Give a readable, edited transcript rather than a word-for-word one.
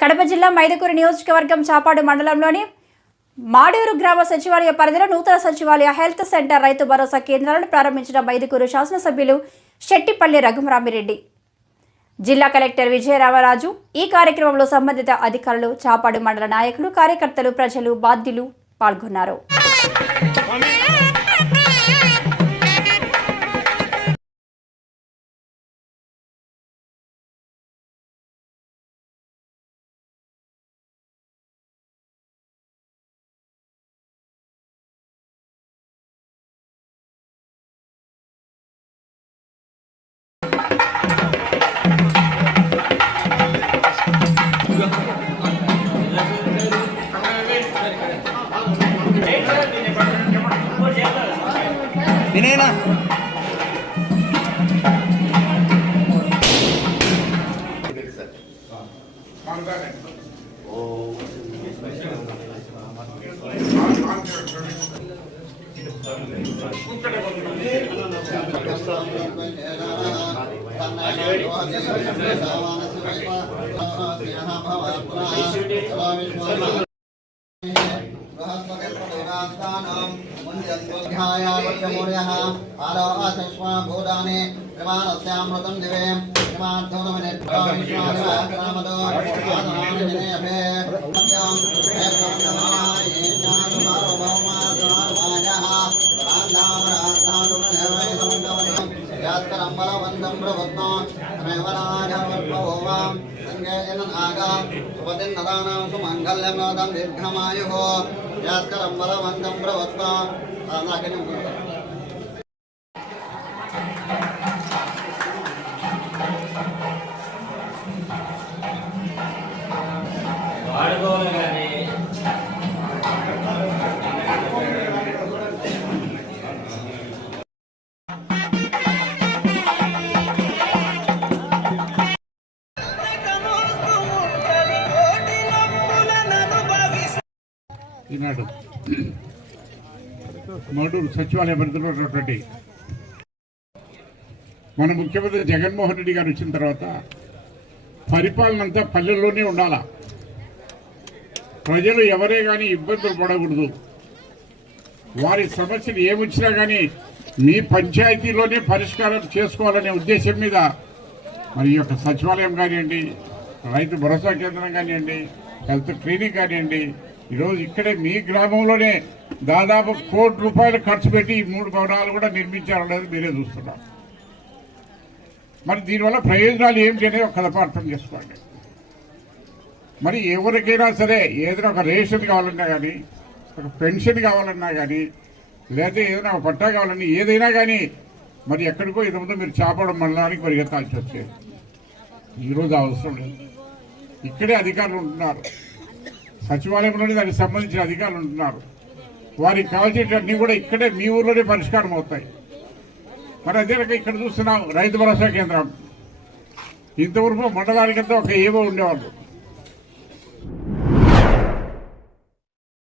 కడప జిల్లా మైదుకూరు నియోజకవర్గం చాపాడు మండలంలోని మాడూరు గ్రామ సచివాలయ పరిధిలో నూతన సచివాలయ హెల్త్ సెంటర్ రైతు భరోసా కేంద్రాలను ప్రారంభించిన మైదుకూరు శాసనసభ్యులు శెట్టిపల్లి రఘురామిరెడ్డి, జిల్లా కలెక్టర్ విజయరామరాజు ఈ కార్యక్రమంలో సంబంధిత అధికారులు, చాపాడు మండల నాయకులు, కార్యకర్తలు, ప్రజలు, బాధ్యులు పాల్గొన్నారు. ఈనాడు మాడూరు సచివాలయ పరిధిలో ఉన్నటువంటి మన ముఖ్యమంత్రి జగన్మోహన్ రెడ్డి గారు వచ్చిన తర్వాత పరిపాలన అంతా పల్లెల్లోనే ఉండాలా. ప్రజలు ఎవరే కానీ ఇబ్బందులు పడకూడదు. వారి సమస్యలు ఏమొచ్చినా కానీ మీ పంచాయతీలోనే పరిష్కారం చేసుకోవాలనే ఉద్దేశం మీద మరి యొక్క సచివాలయం కానివ్వండి, రైతు భరోసా కేంద్రం కానివ్వండి, హెల్త్ క్లినిక్ కానివ్వండి, ఈరోజు ఇక్కడే మీ గ్రామంలోనే దాదాపు ₹1 కోటి ఖర్చు పెట్టి ఈ 3 భవనాలు కూడా నిర్మించారనేది మీరే చూస్తున్నారు. మరి దీనివల్ల ప్రయోజనాలు ఏమిటి అనేది ఒక దఫా అర్థం చేసుకోండి. మరి ఎవరికైనా సరే ఏదైనా ఒక రేషన్ కావాలన్నా కానీ, ఒక పెన్షన్ కావాలన్నా కానీ, లేదా ఏదైనా ఒక పట్టా కావాలన్నా ఏదైనా కానీ మరి ఎక్కడికో ఇంతకుముందు మీరు చాపడం మండలానికి పరిగెత్తాల్సి వచ్చేది. ఈరోజు అవసరం లేదు. ఇక్కడే అధికారులు ఉంటున్నారు, సచివాలయంలోనే దానికి సంబంధించిన అధికారులు ఉంటున్నారు. వారికి కావాల్సినవన్నీ కూడా ఇక్కడే మీ ఊర్లోనే పరిష్కారం అవుతాయి. మరి అదే రకంగా ఇక్కడ చూస్తున్నాం రైతు భరోసా కేంద్రం. ఇంతవరకు మండలానికంతా ఒక ఏవో ఉండేవాళ్ళు.